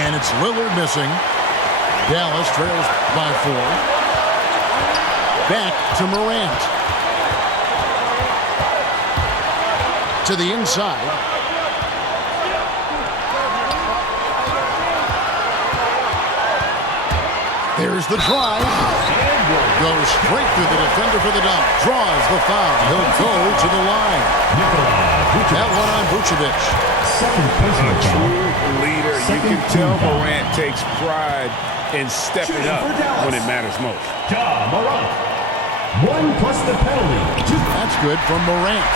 And it's Lillard missing. Dallas trails by 4. Back to Morant. To the inside. There's the drive. Goes straight through the defender for the dunk. Draws the foul. He'll go to the line. That one on Vucevic. A true leader. You can tell Morant takes pride in stepping up when it matters most. Morant. 1 plus the penalty. 2. That's good from Morant.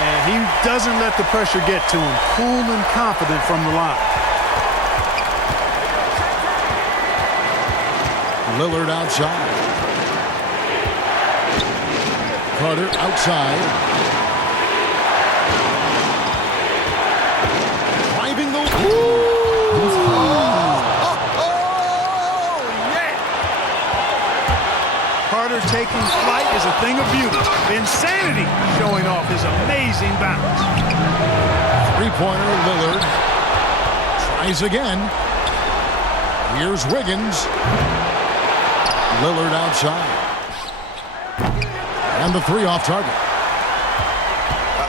And he doesn't let the pressure get to him. Cool and confident from the line. Lillard outside. Carter outside. Driving the... Carter taking flight is a thing of beauty. Insanity showing off his amazing bounce. Three-pointer Lillard. Tries again. Here's Wiggins. Lillard outside. And the 3 off target.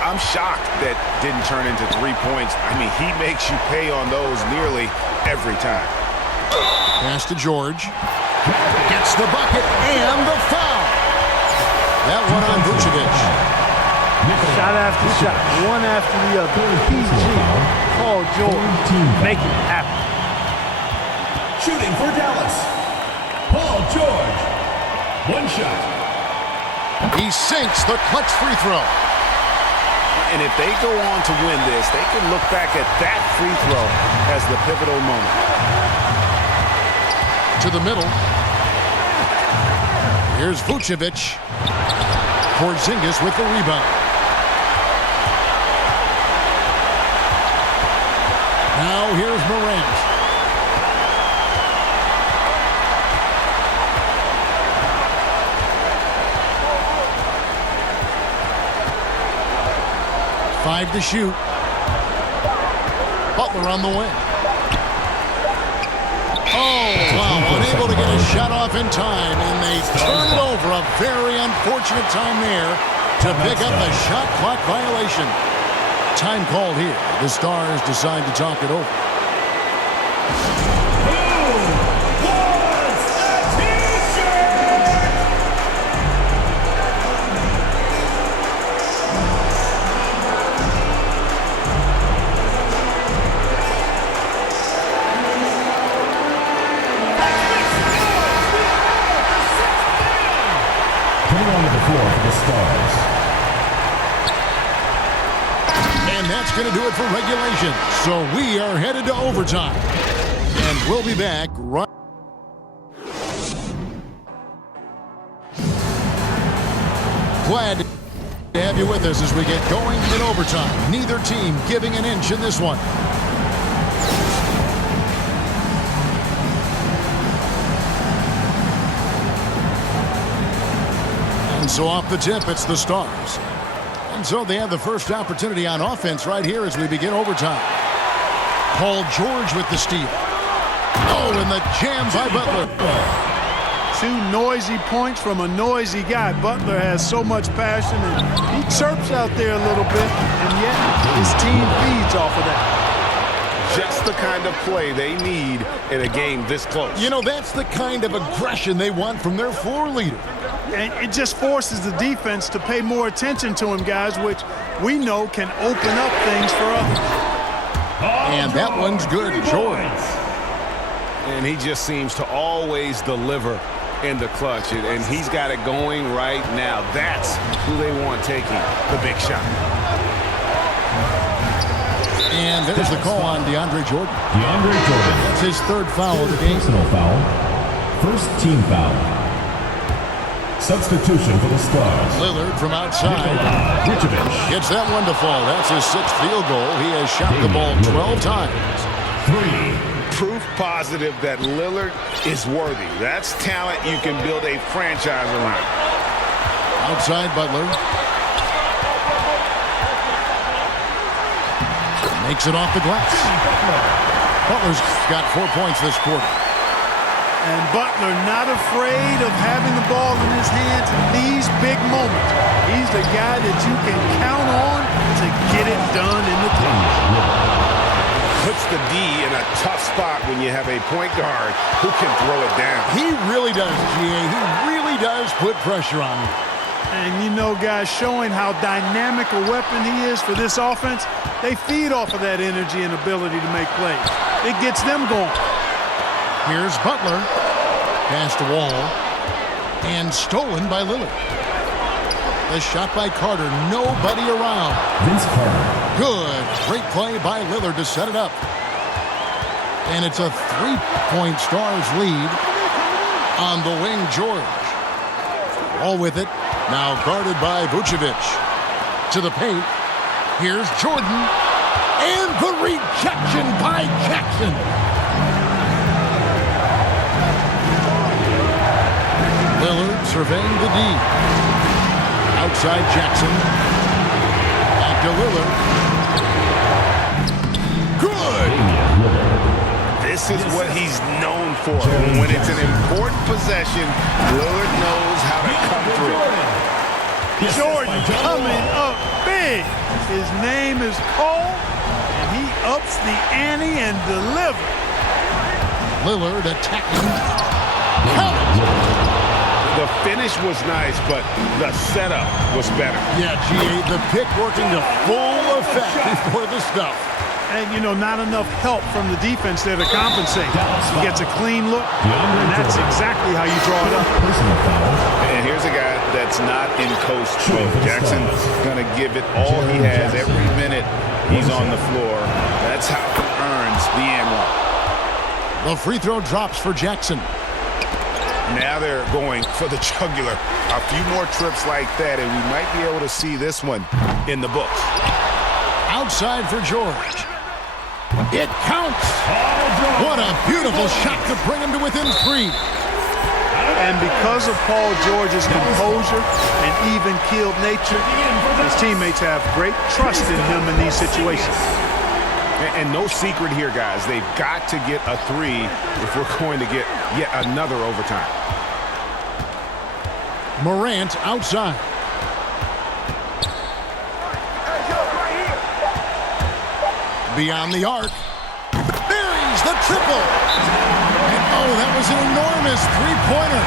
I'm shocked that didn't turn into 3 points. I mean, he makes you pay on those nearly every time. Pass to George. Gets the bucket and the foul. That one on Vucevic. Shot after shot, one after the other. PG, Paul George, make it happen. Shooting for Dallas. Paul George. 1 shot. He sinks the clutch free throw. And if they go on to win this, they can look back at that free throw as the pivotal moment. To the middle. Here's Vucevic. Porzingis with the rebound. Now here's Morant. Five to shoot. Butler on the wing. Oh, wow, unable to get a shot off in time, and they turn it over. A very unfortunate time there to pick up the shot clock violation. Time called here. The Stars decide to talk it over. Going to do it for regulation. So we are headed to overtime. And we'll be back right. Glad to have you with us as we get going in overtime. Neither team giving an inch in this one. And so off the tip, it's the Stars. And so they have the first opportunity on offense right here as we begin overtime. Paul George with the steal. Oh, and the jam by Butler. 2 noisy points from a noisy guy. Butler has so much passion, and he chirps out there a little bit, and yet his team feeds off of that. Just the kind of play they need in a game this close. You know, that's the kind of aggression they want from their floor leader. And it just forces the defense to pay more attention to him, guys, which we know can open up things for others. And that one's good, George. And he just seems to always deliver in the clutch, and he's got it going right now. That's who they want taking the big shot. And there's the call on DeAndre Jordan. DeAndre Jordan. That's his 3rd foul of the game. Personal foul. First team foul. Substitution for the Stars. Lillard from outside. Vucevic. Gets that one to fall. That's his 6th field goal. He has shot the ball 12 times. 3. Proof positive that Lillard is worthy. That's talent you can build a franchise around. Outside Butler. Makes it off the glass. Butler's got 4 points this quarter. And Butler not afraid of having the ball in his hands in these big moments. He's the guy that you can count on to get it done in the clutch. Puts the D in a tough spot when you have a point guard who can throw it down. He really does, GA. He really does put pressure on you. And you know, guys, showing how dynamic a weapon he is for this offense, they feed off of that energy and ability to make plays. It gets them going. Here's Butler. Past the wall. And stolen by Lillard. The shot by Carter. Nobody around. Vince Carter. Good. Great play by Lillard to set it up. And it's a 3-point Stars lead on the wing, George. All with it. Now guarded by Vucevic. To the paint. Here's Jordan. And the rejection by Jackson. Lillard surveying the D. Outside Jackson. Back to Lillard. Good! This is what he's known for. When it's an important possession, Lillard knows how to come through. Jordan coming up big. His name is Cole, and he ups the ante and delivers. Lillard attacking. Count it! The finish was nice, but the setup was better. Yeah, GA, the pick working to full effect before the stuff. And, you know, not enough help from the defense there to compensate. He gets a clean look, and that's exactly how you draw it up. And here's a guy that's not in coast mode. Jackson's going to give it all he has every minute he's on the floor. That's how he earns the and one. The free throw drops for Jackson. Now they're going for the jugular. A few more trips like that, and we might be able to see this one in the books. Outside for George. It counts. What a beautiful shot to bring him to within 3. And because of Paul George's composure and even-keeled nature, his teammates have great trust in him in these situations. And no secret here, guys. They've got to get a 3 if we're going to get yet another overtime. Morant outside. Beyond the arc. Buries the triple. And oh, that was an enormous three-pointer.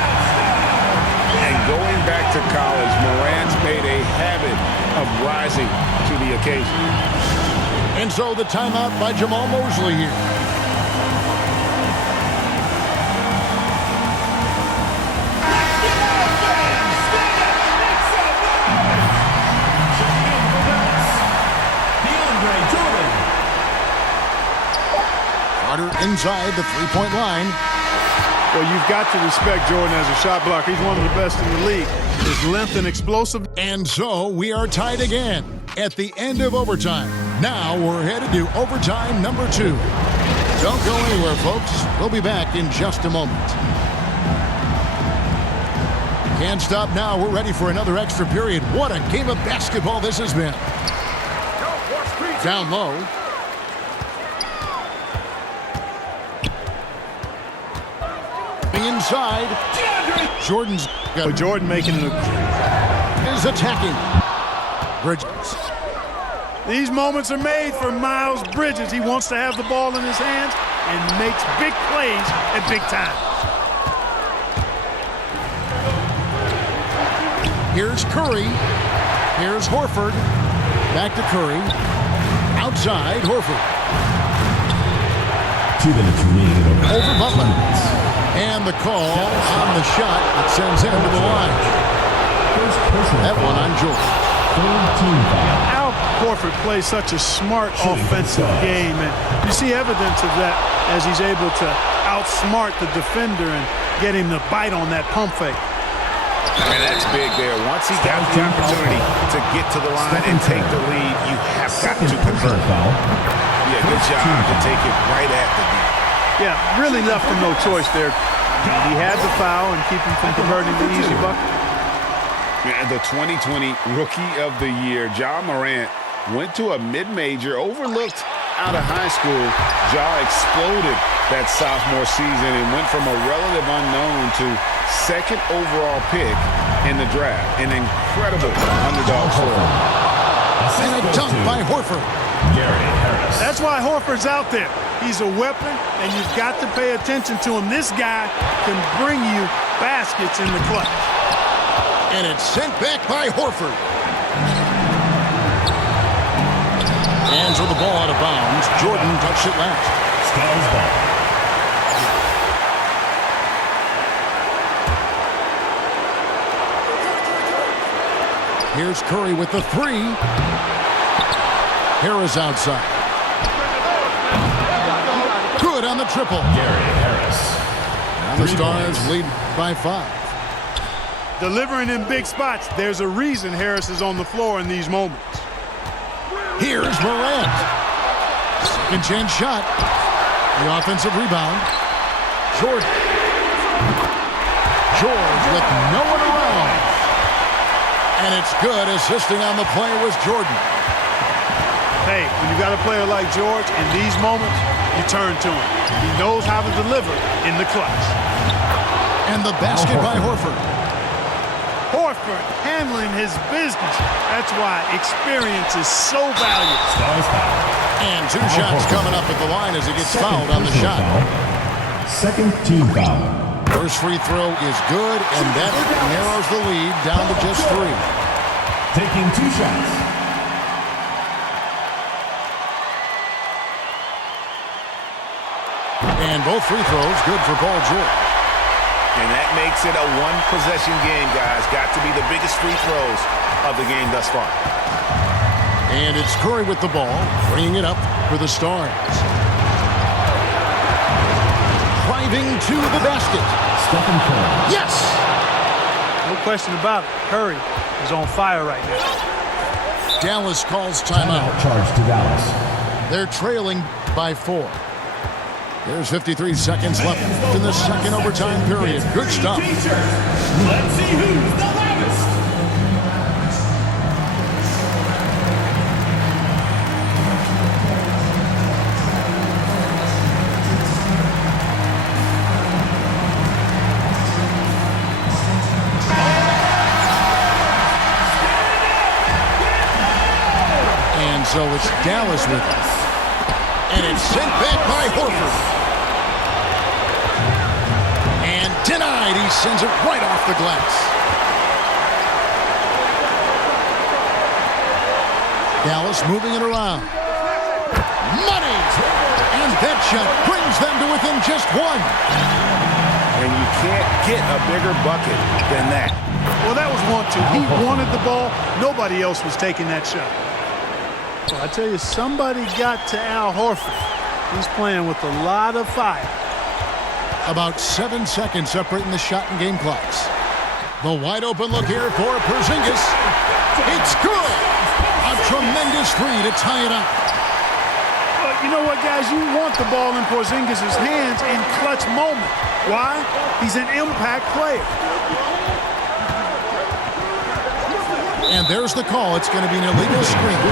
And going back to college, Morant's made a habit of rising to the occasion. And so the timeout by Jamal Mosley here. Carter inside the three-point line. Well, you've got to respect Jordan as a shot blocker. He's one of the best in the league. His length and explosive. And so we are tied again at the end of overtime. Now we're headed to overtime number 2. Don't go anywhere, folks. We'll be back in just a moment. Can't stop now. We're ready for another extra period. What a game of basketball this has been. Down low. Inside. Jordan's got Jordan making it. Is attacking. Bridges. These moments are made for Miles Bridges. He wants to have the ball in his hands and makes big plays at big time. Here's Curry. Here's Horford. Back to Curry. Outside, Horford. 2 minutes remaining. Over Butler. And the call on the shot that sends him to the line. That one on George. Al Horford plays such a smart offensive game, and you see evidence of that as he's able to outsmart the defender and get him to bite on that pump fake. And that's big there. Once he got the opportunity to get to the line and take the lead, you have got to convert. Yeah, good job to take it right at the D. Yeah, really left him no choice there. He had the foul and keep him from converting the easy bucket. Yeah, the 2020 Rookie of the Year, Ja Morant, went to a mid-major, overlooked out of high school, Ja exploded that sophomore season and went from a relative unknown to second overall pick in the draft. An incredible underdog story. And a dunk by Horford. Gary Harris. That's why Horford's out there. He's a weapon, and you've got to pay attention to him. This guy can bring you baskets in the clutch. And it's sent back by Horford. Hands with the ball out of bounds. Jordan touched it last. Styles ball. Here's Curry with the three. Harris outside. Good on the triple. Gary Harris. And the Stars lead by 5. Delivering in big spots, there's a reason Harris is on the floor in these moments. Here's Morant. Second chance shot. The offensive rebound. Jordan. George with no one around. And it's good. Assisting on the play was Jordan. Hey, when you got a player like George, in these moments, you turn to him. He knows how to deliver in the clutch. And the basket by Horford. Horford handling his business. That's why experience is so valuable. Styles foul. And 2 shots coming up at the line as he gets fouled on the shot. Second team foul. First free throw is good, and that narrows the lead down to just 3. Taking 2 shots. And both free throws good for Paul George. And that makes it a one-possession game, guys. Got to be the biggest free throws of the game thus far. And it's Curry with the ball, bringing it up for the Stars. Driving to the basket. Stephen Curry. Yes! No question about it. Curry is on fire right now. Dallas calls timeout. Charge to Dallas. They're trailing by 4. There's 53 seconds left in the second overtime period. Good stuff. Let's see who's the loudest. And so it's Dallas with us. And it's sent back by Horford. And denied. He sends it right off the glass. Dallas moving it around. Money! And that shot brings them to within just 1. And you can't get a bigger bucket than that. Well, that was 1-2. He wanted the ball. Nobody else was taking that shot. Well, I tell you, somebody got to Al Horford. He's playing with a lot of fire. About 7 seconds separating the shot and game clocks. The wide open look here for Porzingis. It's good. A tremendous 3 to tie it up. Well, you know what, guys? You want the ball in Porzingis' hands in clutch moment. Why? He's an impact player. And there's the call. It's going to be an illegal screen.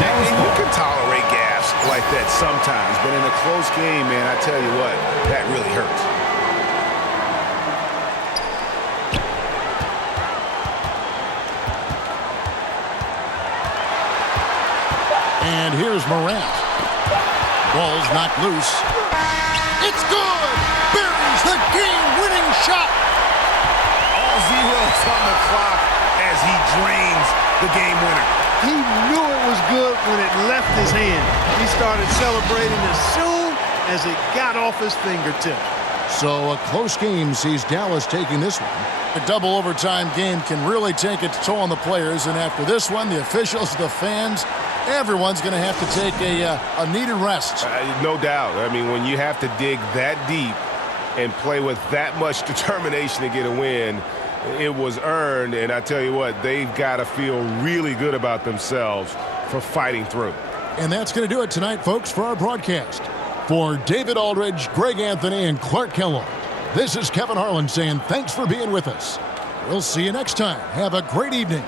And you can tolerate gaffes like that sometimes, but in a close game, man, I tell you what, that really hurts. And here's Morant. Ball's knocked loose. It's good! Buries the game-winning shot! All zeros on the clock as he drains the game winner. He knew it was good when it left his hand. He started celebrating as soon as it got off his fingertip. So a close game sees Dallas taking this one. A double overtime game can really take its toll on the players, and after this one, the officials, the fans, everyone's going to have to take a needed rest. No doubt. I mean, when you have to dig that deep and play with that much determination to get a win, it was earned, and I tell you what, they've got to feel really good about themselves for fighting through. And that's going to do it tonight, folks, for our broadcast. For David Aldridge, Greg Anthony, and Clark Kellogg, this is Kevin Harlan saying thanks for being with us. We'll see you next time. Have a great evening.